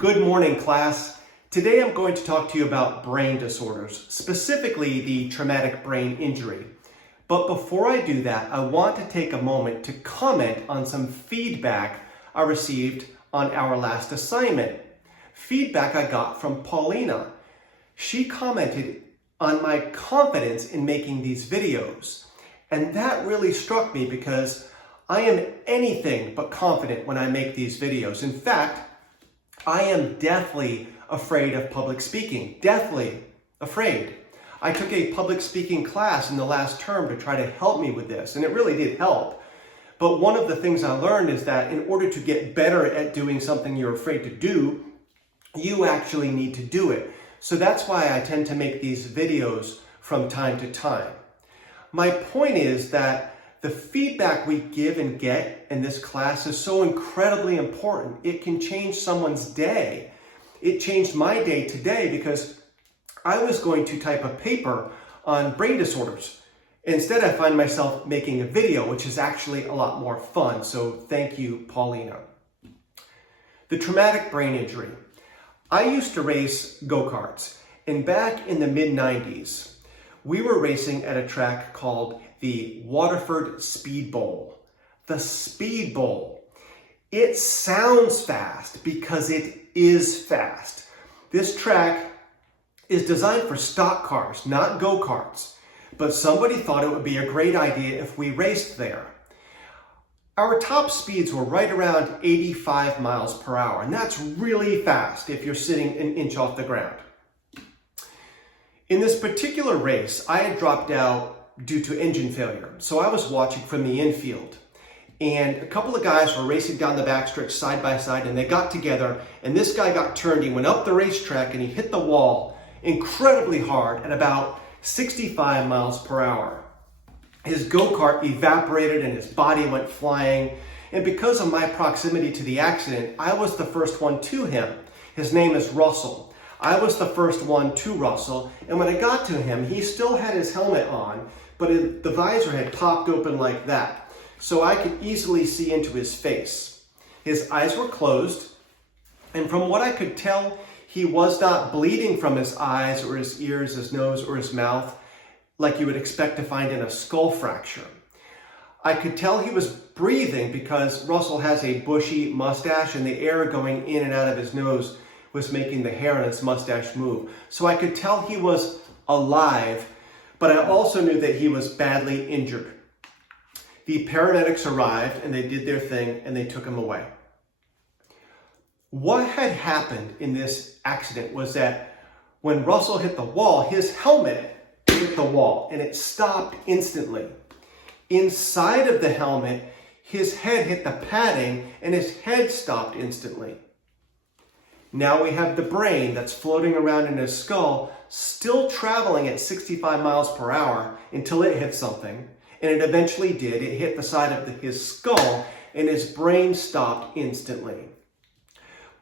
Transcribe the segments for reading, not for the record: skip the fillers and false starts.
Good morning, class. Today I'm going to talk to you about brain disorders, specifically the traumatic brain injury. But before I do that, I want to take a moment to comment on some feedback I received on our last assignment. Feedback I got from Paulina. She commented on my confidence in making these videos. And that really struck me because I am anything but confident when I make these videos. In fact, I am deathly afraid of public speaking. Deathly afraid. I took a public speaking class in the last term to try to help me with this, and it really did help. But one of the things I learned is that in order to get better at doing something you're afraid to do, you actually need to do it. So that's why I tend to make these videos from time to time. My point is that the feedback we give and get in this class is so incredibly important. It can change someone's day. It changed my day today because I was going to type a paper on brain disorders. Instead, I find myself making a video, which is actually a lot more fun. So thank you, Paulina. The traumatic brain injury. I used to race go-karts, and back in the mid-90s, we were racing at a track called the Waterford Speed Bowl. The Speed Bowl. It sounds fast because it is fast. This track is designed for stock cars, not go-karts. But somebody thought it would be a great idea if we raced there. Our top speeds were right around 85 miles per hour, and that's really fast if you're sitting an inch off the ground. In this particular race, I had dropped out due to engine failure, so I was watching from the infield. And a couple of guys were racing down the backstretch side by side, and they got together, and this guy got turned. He went up the racetrack, and he hit the wall incredibly hard at about 65 miles per hour. His go-kart evaporated, and his body went flying. And because of my proximity to the accident, I was the first one to him. His name is Russell. I was the first one to Russell, and when I got to him, he still had his helmet on, but the visor had popped open like that, so I could easily see into his face. His eyes were closed, and from what I could tell, he was not bleeding from his eyes or his ears, his nose, or his mouth, like you would expect to find in a skull fracture. I could tell he was breathing because Russell has a bushy mustache, and the air going in and out of his nose was making the hair on his mustache move. So I could tell he was alive, but I also knew that he was badly injured. The paramedics arrived and they did their thing and they took him away. What had happened in this accident was that when Russell hit the wall, his helmet hit the wall and it stopped instantly. Inside of the helmet, his head hit the padding and his head stopped instantly. Now we have the brain that's floating around in his skull, still traveling at 65 miles per hour until it hit something. And it eventually did. It hit the side of his skull, and his brain stopped instantly.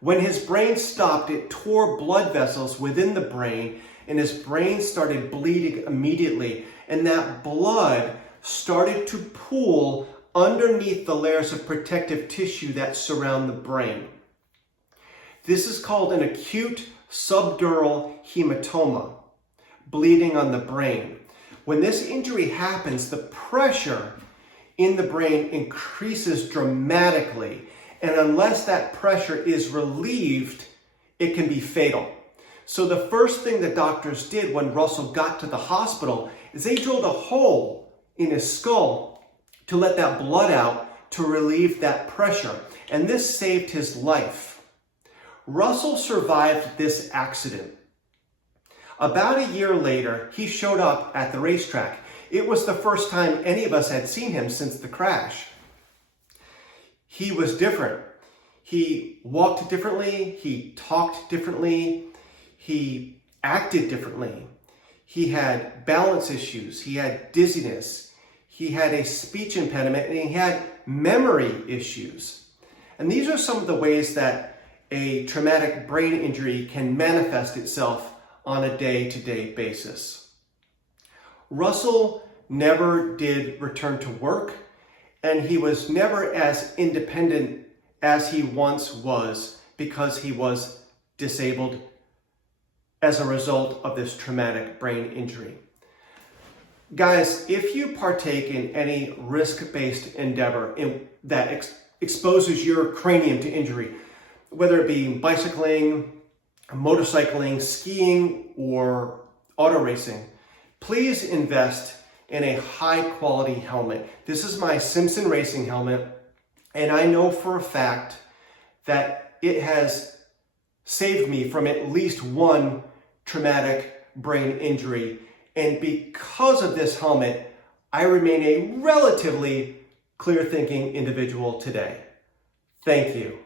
When his brain stopped, it tore blood vessels within the brain, and his brain started bleeding immediately. And that blood started to pool underneath the layers of protective tissue that surround the brain. This is called an acute subdural hematoma, bleeding on the brain. When this injury happens, the pressure in the brain increases dramatically, and unless that pressure is relieved, it can be fatal. So the first thing the doctors did when Russell got to the hospital is they drilled a hole in his skull to let that blood out to relieve that pressure, and this saved his life. Russell survived this accident. About a year later, he showed up at the racetrack. It was the first time any of us had seen him since the crash. He was different. He walked differently. He talked differently. He acted differently. He had balance issues. He had dizziness. He had a speech impediment, and he had memory issues. And these are some of the ways that a traumatic brain injury can manifest itself on a day-to-day basis. Russell never did return to work, and he was never as independent as he once was because he was disabled as a result of this traumatic brain injury. Guys, if you partake in any risk-based endeavor that exposes your cranium to injury, whether it be bicycling, motorcycling, skiing, or auto racing, please invest in a high-quality helmet. This is my Simpson Racing helmet, and I know for a fact that it has saved me from at least one traumatic brain injury. And because of this helmet, I remain a relatively clear-thinking individual today. Thank you.